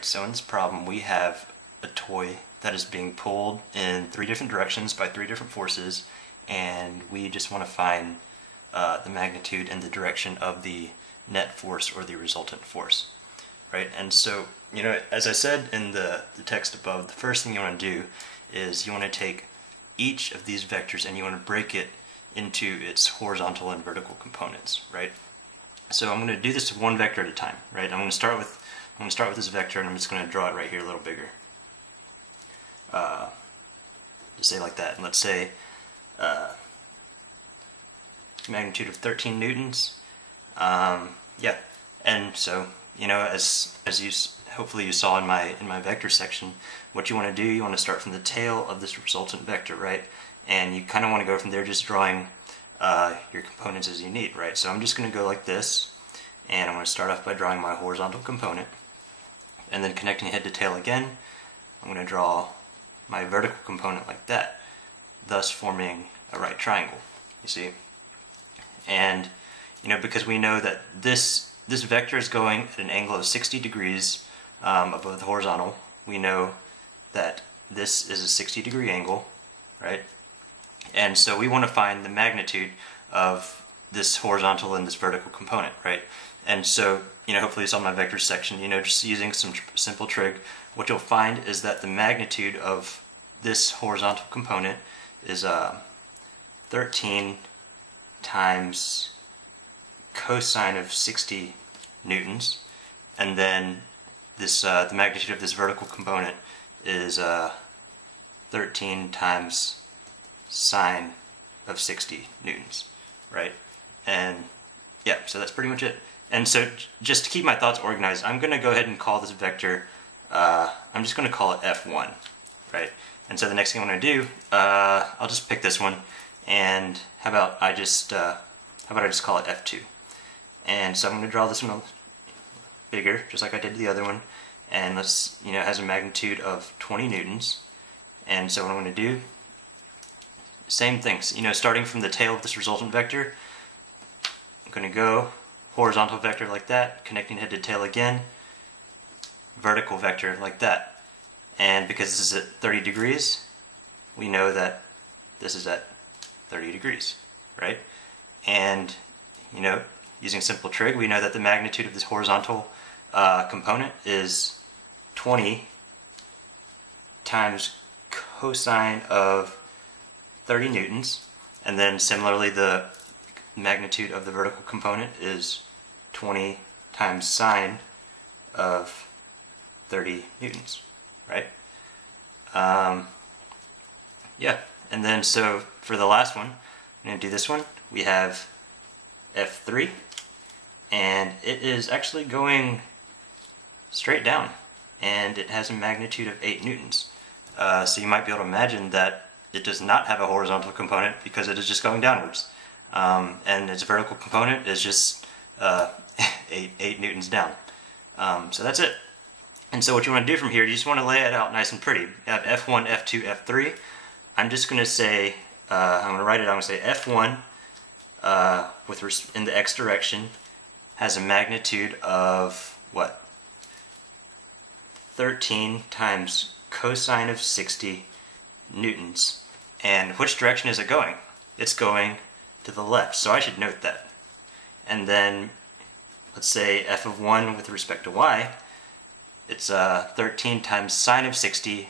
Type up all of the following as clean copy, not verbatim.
Alright, so in this problem we have a toy that is being pulled in 3 different directions by 3 different forces, and we just want to find the magnitude and the direction of the net force or the resultant force. Right, and so, as I said in the text above, the first thing you want to do is you want to take each of these vectors and you want to break it into its horizontal and vertical components, right? So I'm going to do this one vector at a time, right? I'm going to start with this vector, and I'm just going to draw it right here a little bigger. Just say like that, and let's say magnitude of 13 newtons. Yeah, and so as you hopefully you saw in my vector section, what you want to do, you want to start from the tail of this resultant vector, right? And you kind of want to go from there, just drawing your components as you need, right? So I'm just going to go like this, and I'm going to start off by drawing my horizontal component, and then connecting head to tail again. I'm going to draw my vertical component like that, thus forming a right triangle, you see? And because we know that this vector is going at an angle of 60 degrees above the horizontal, we know that this is a 60-degree angle, right? And so we want to find the magnitude of this horizontal and this vertical component, right? And so, hopefully you saw my vector section, just using some simple trig, what you'll find is that the magnitude of this horizontal component is 13 times cosine of 60 newtons, and then this the magnitude of this vertical component is 13 times sine of 60 newtons, right? And yeah, so that's pretty much it. And so just to keep my thoughts organized, I'm going to go ahead and call this vector, I'm just going to call it F1, right? And so the next thing I'm going to do, I'll just pick this one, and how about I just call it F2. And so I'm going to draw this one bigger, just like I did the other one, and let's, it has a magnitude of 20 newtons. And so what I'm going to do, same things, starting from the tail of this resultant vector, I'm going to go horizontal vector like that, connecting head to tail again, vertical vector like that. And because this is at 30 degrees, we know that this is at 30 degrees, right? And, using simple trig, we know that the magnitude of this horizontal component is 20 times cosine of 30 newtons, and then similarly the magnitude of the vertical component is 20 times sine of 30 newtons, right? Yeah, and then so for the last one, I'm going to do this one. We have F3, and it is actually going straight down, and it has a magnitude of 8 newtons. So you might be able to imagine that it does not have a horizontal component because it is just going downwards. And its vertical component is just 8 newtons down. So that's it. And so what you want to do from here, you just want to lay it out nice and pretty. You have F1, F2, F3. I'm just going to say, I'm going to write it out. I'm going to say F1 in the x direction has a magnitude of what? 13 times cosine of 60 newtons. And which direction is it going? It's going to the left, so I should note that. And then let's say f of 1 with respect to y, it's 13 times sine of 60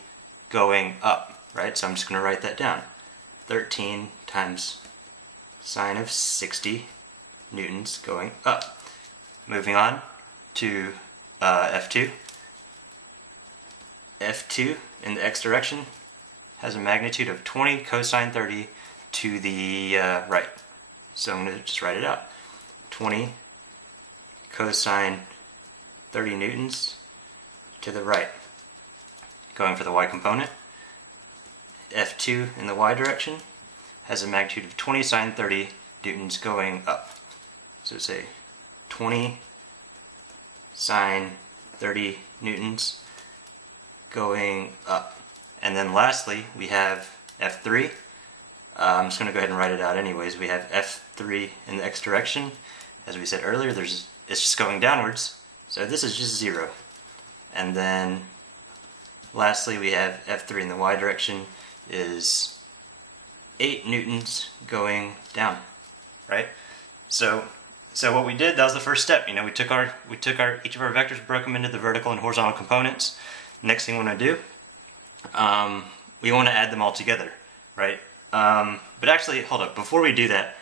going up, right? So I'm just going to write that down. 13 times sine of 60 newtons going up. Moving on to F2. F2 in the x direction has a magnitude of 20 cosine 30 to the right. So I'm going to just write it out. 20 cosine 30 newtons to the right. Going for the y component, F2 in the y direction has a magnitude of 20 sine 30 newtons going up. So say 20 sine 30 newtons going up. And then lastly, we have F3. I'm just going to go ahead and write it out anyways. We have F3 in the x direction. As we said earlier, it's just going downwards. So this is just 0. And then lastly, we have F3 in the y direction is 8 newtons going down, right? So what we did, that was the first step. You know, we took each of our vectors, broke them into the vertical and horizontal components. Next thing we want to do, we want to add them all together, right? But actually, hold up, before we do that,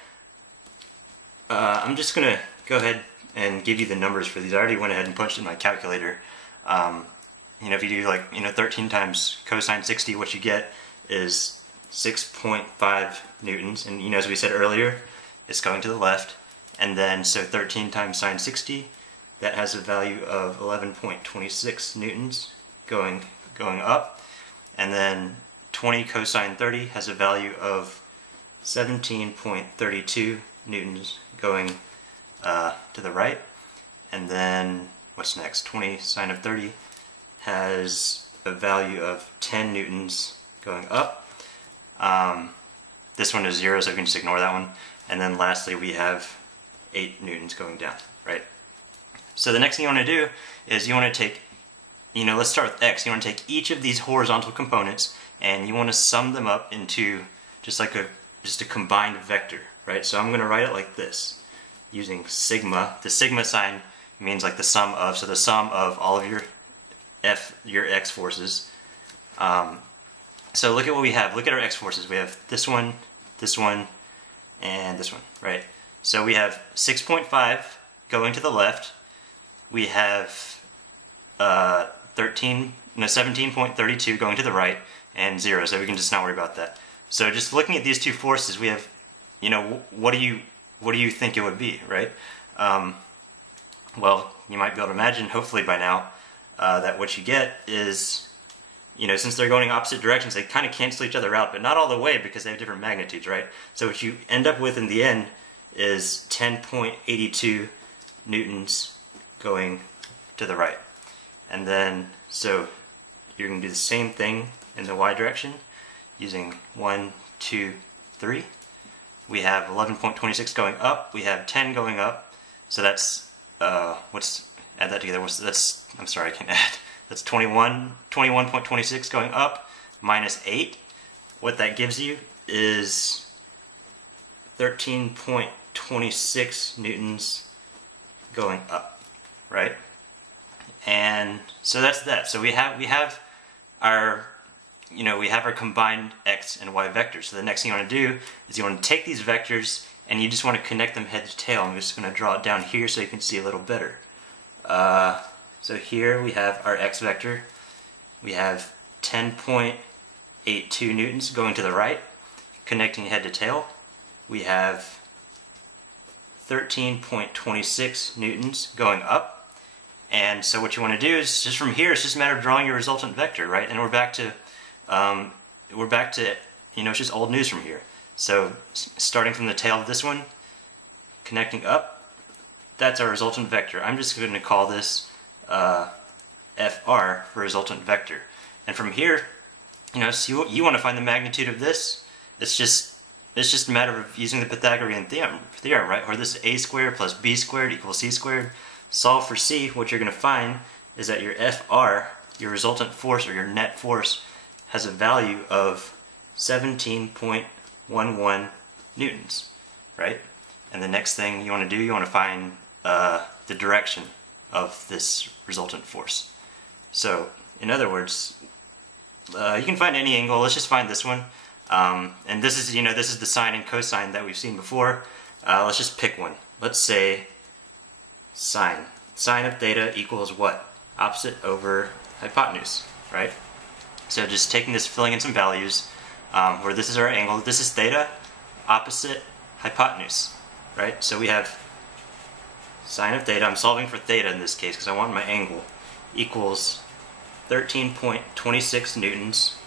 I'm just going to go ahead and give you the numbers for these. I already went ahead and punched in my calculator. You know, if you do like, 13 times cosine 60, what you get is 6.5 newtons. And, as we said earlier, it's going to the left. And then, so 13 times sine 60, that has a value of 11.26 newtons going up. And then 20 cosine 30 has a value of 17.32 newtons going to the right. And then, what's next? 20 sine of 30 has a value of 10 newtons going up. This one is 0, so we can just ignore that one. And then lastly, we have 8 newtons going down, right? So the next thing you want to do is you want to take, let's start with x. You want to take each of these horizontal components and you want to sum them up into just a combined vector, right? So I'm going to write it like this, using sigma. The sigma sign means like the sum of, so the sum of all of your x forces. So look at what we have. Look at our x forces. We have this one, and this one, right? So we have 6.5 going to the left. We have 17.32 going to the right, and 0. So we can just not worry about that. So just looking at these two forces, we have, what do you think it would be, right? Well, you might be able to imagine, hopefully by now, that what you get is, since they're going opposite directions, they kind of cancel each other out, but not all the way because they have different magnitudes, right? So what you end up with in the end is 10.82 newtons going to the right. And then, so you're going to do the same thing in the y direction using 1, 2, 3. We have 11.26 going up, we have 10 going up, so that's, add that together, I'm sorry, I can't add. That's 21.26 going up minus 8. What that gives you is 13.26 newtons going up, right? And so that's that. So we have our combined x and y vectors. So the next thing you want to do is you want to take these vectors and you just want to connect them head to tail. I'm just going to draw it down here so you can see a little better. So here we have our x vector. We have 10.82 newtons going to the right, connecting head to tail. We have 13.26 newtons going up. And so what you want to do is just from here, it's just a matter of drawing your resultant vector, right? And we're back to it's just old news from here. So starting from the tail of this one, connecting up, that's our resultant vector. I'm just going to call this FR for resultant vector. And from here, so you want to find the magnitude of this. It's just a matter of using the Pythagorean theorem, right? Where this is a squared plus b squared equals c squared. Solve for c. What you're going to find is that your FR, your resultant force or your net force, has a value of 17.11 newtons, right? And the next thing you want to do, you want to find the direction of this resultant force. So, in other words, you can find any angle. Let's just find this one. And this is, this is the sine and cosine that we've seen before. Let's just pick one. Let's say sine. Sine of theta equals what? Opposite over hypotenuse, right? So just taking this, filling in some values, where this is our angle. This is theta, opposite hypotenuse, right? So we have sine of theta, I'm solving for theta in this case because I want my angle, equals 13.26 newtons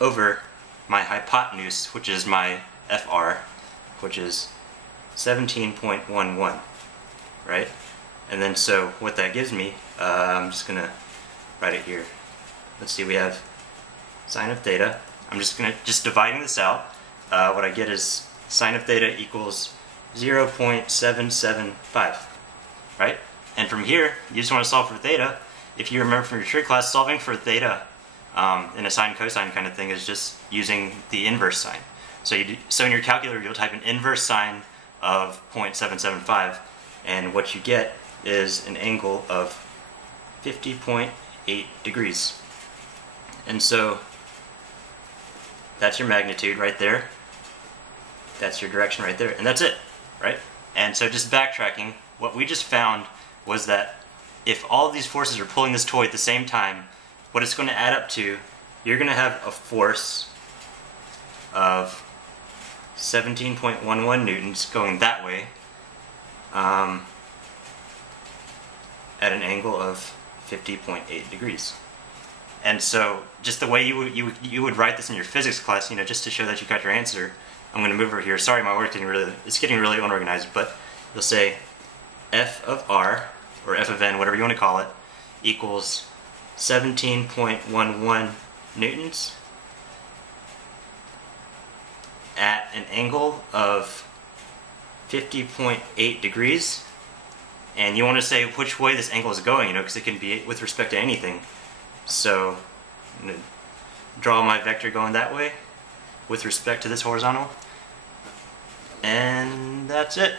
over my hypotenuse, which is my FR, which is 17.11, right? And then so what that gives me, I'm just going to write it here. Let's see, we have sine of theta. I'm just dividing this out. What I get is sine of theta equals 0.775, right? And from here, you just want to solve for theta, if you remember from your trig class, solving for theta in a sine cosine kind of thing is just using the inverse sign. So so in your calculator you'll type an inverse sine of 0.775, and what you get is an angle of 50.8 degrees. And so that's your magnitude right there. That's your direction right there, and that's it, right? And so just backtracking, what we just found was that if all of these forces are pulling this toy at the same time, what it's going to add up to, you're going to have a force of 17.11 newtons going that way at an angle of 50.8 degrees. And so just the way you would write this in your physics class, you know, just to show that you got your answer, I'm going to move over here. Sorry, my work it's getting really unorganized, but you'll say f of r, or f of n, whatever you want to call it, equals 17.11 newtons at an angle of 50.8 degrees. And you want to say which way this angle is going, you know, because it can be with respect to anything. So I'm going to draw my vector going that way with respect to this horizontal. And that's it.